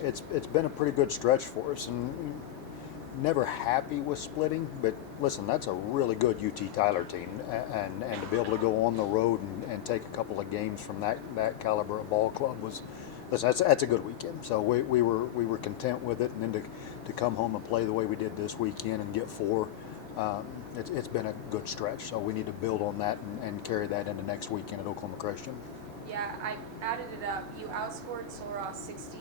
guys. It's been a pretty good stretch for us, and never happy with splitting. But listen, that's a really good UT Tyler team, and to be able to go on the road and take a couple of games from that caliber of ball club was. Listen, that's a good weekend. So we were content with it, and then to come home and play the way we did this weekend and get four. It's been a good stretch, so we need to build on that and carry that into next weekend at Oklahoma Christian. Yeah, I added it up. You outscored Sul Ross 60-11.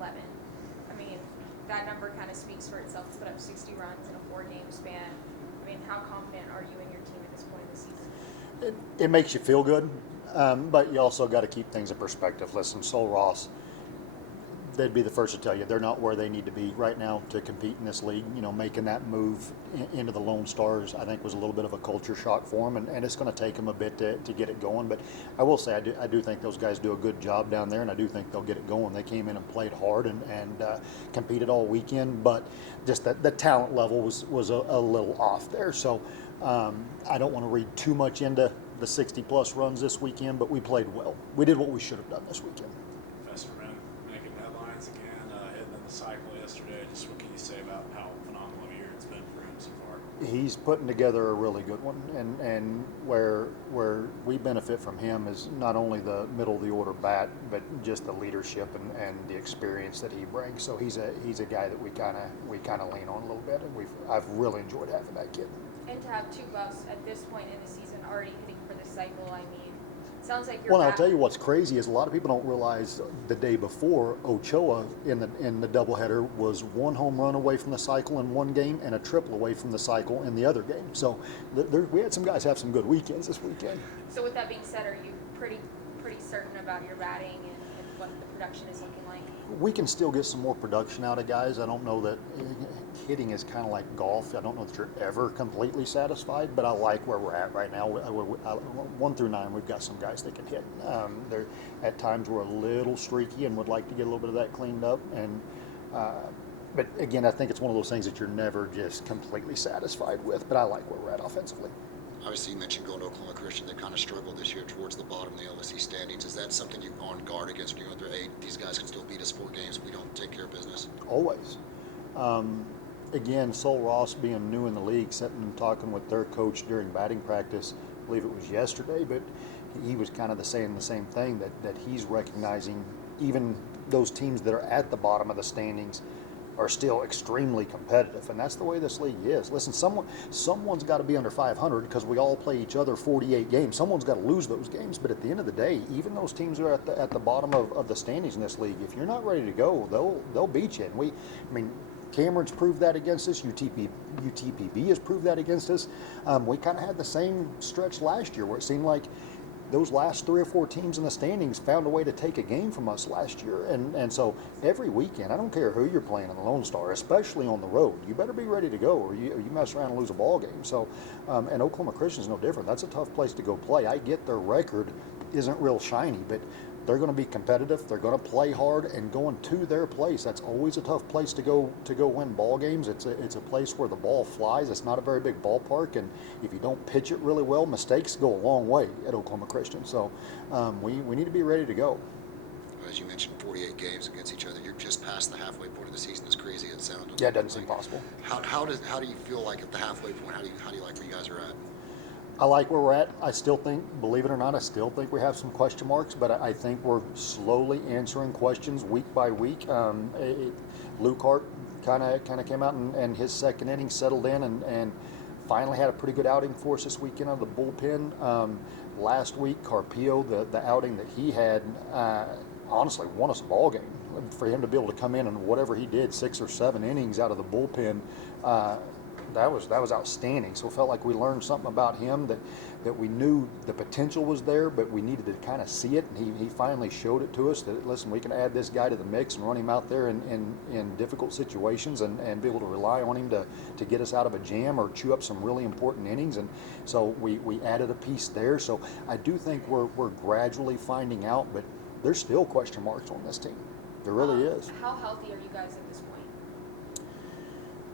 I mean, that number kind of speaks for itself. To put up 60 runs in a 4-game span. I mean, how confident are you in your team at this point in the season? It makes you feel good, but you also got to keep things in perspective. Listen, Sul Ross, they'd be the first to tell you they're not where they need to be right now to compete in this league. You know, making that move into the Lone Stars, I think, was a little bit of a culture shock for them, and it's going to take them a bit to get it going. But I will say, I do think those guys do a good job down there, and I do think they'll get it going. They came in and played hard and competed all weekend, but just that the talent level was a little off there. So I don't want to read too much into the 60-plus runs this weekend, but we played well. We did what we should have done this weekend. Making headlines again, heading in the cycle yesterday. Just what can you say about how phenomenal of a year it's been for him so far? He's putting together a really good one, and where we benefit from him is not only the middle of the order bat, but just the leadership and the experience that he brings. So he's a guy that we kind of lean on a little bit, and I've really enjoyed having that kid. And to have 2 bucks at this point in the season already hitting for the cycle, I mean, sounds like you're. Well, I'll tell you what's crazy is a lot of people don't realize the day before Ochoa in the doubleheader was 1 home run away from the cycle in one game and a triple away from the cycle in the other game. So we had some guys have some good weekends this weekend. So with that being said, are you pretty certain about your batting and what the production is looking like? We can still get some more production out of guys. I don't know that hitting is kind of like golf. I don't know that you're ever completely satisfied, but I like where we're at right now. 1 through 9, we've got some guys that can hit. They're at times we're a little streaky and would like to get a little bit of that cleaned up. And but again, I think it's one of those things that you're never just completely satisfied with. But I like where we're at offensively. Obviously, you mentioned going to Oklahoma Christian. They kind of struggled this year towards the bottom of the LSC standings. Is that something you're on guard against when you go through, hey, these guys can still beat us 4 games if we don't take care of business? Always. Again, Sul Ross being new in the league, sitting and talking with their coach during batting practice, I believe it was yesterday, but he was kind of saying the same thing, that he's recognizing even those teams that are at the bottom of the standings are still extremely competitive, and that's the way this league is. Listen, someone's got to be under 500 because we all play each other 48 games. Someone's got to lose those games, but at the end of the day, even those teams who are at the bottom of the standings in this league, if you're not ready to go, they'll beat you. And Cameron's proved that against us. UTPB has proved that against us. We kind of had the same stretch last year where it seemed like those last 3 or 4 teams in the standings found a way to take a game from us last year. And so every weekend, I don't care who you're playing in the Lone Star, especially on the road, you better be ready to go or you mess around and lose a ball game. So, and Oklahoma Christian is no different. That's a tough place to go play. I get their record isn't real shiny, but they're going to be competitive. They're going to play hard, and going to their place, that's always a tough place to go win ball games. It's a place where the ball flies. It's not a very big ballpark, and if you don't pitch it really well, mistakes go a long way at Oklahoma Christian. So we need to be ready to go. As you mentioned, 48 games against each other. You're just past the halfway point of the season. As crazy as it sounds. Yeah, it doesn't seem possible. How do you feel like at the halfway point? How do you like where you guys are at? I like where we're at. I still think, believe it or not, I still think we have some question marks, but I think we're slowly answering questions week by week. Luke Hart kind of came out and his second inning settled in and finally had a pretty good outing for us this weekend out of the bullpen. Last week, Carpio, the outing that he had, honestly won us a ball game. For him to be able to come in and whatever he did, 6 or 7 innings out of the bullpen, that was outstanding. So it felt like we learned something about him that we knew the potential was there, but we needed to kind of see it. And he finally showed it to us that, listen, we can add this guy to the mix and run him out there in difficult situations and be able to rely on him to get us out of a jam or chew up some really important innings. And so we added a piece there. So I do think we're gradually finding out, but there's still question marks on this team. There really is. How healthy are you guys at this point?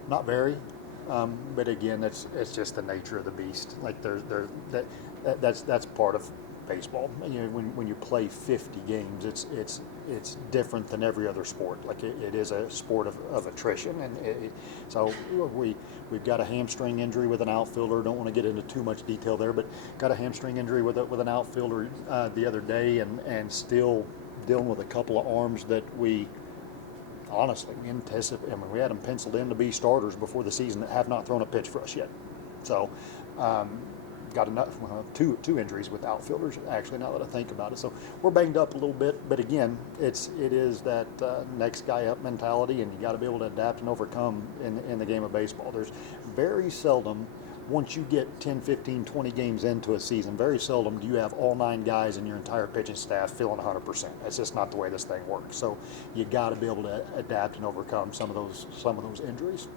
Not very. But again, it's just the nature of the beast. Like that's part of baseball. You know, when you play 50 games, it's different than every other sport. Like it is a sport of attrition, and so we've got a hamstring injury with an outfielder. Don't want to get into too much detail there, but got a hamstring injury with an outfielder the other day, and still dealing with a couple of arms that we honestly anticipate. I mean, we had them penciled in to be starters before the season that have not thrown a pitch for us yet. So. Got two injuries with outfielders, actually, now that I think about it. So we're banged up a little bit, but again, it is that next guy up mentality, and you got to be able to adapt and overcome in the game of baseball. There's very seldom, once you get 10, 15, 20 games into a season, very seldom do you have all 9 guys in your entire pitching staff feeling 100%. That's just not the way this thing works. So you got to be able to adapt and overcome some of those injuries.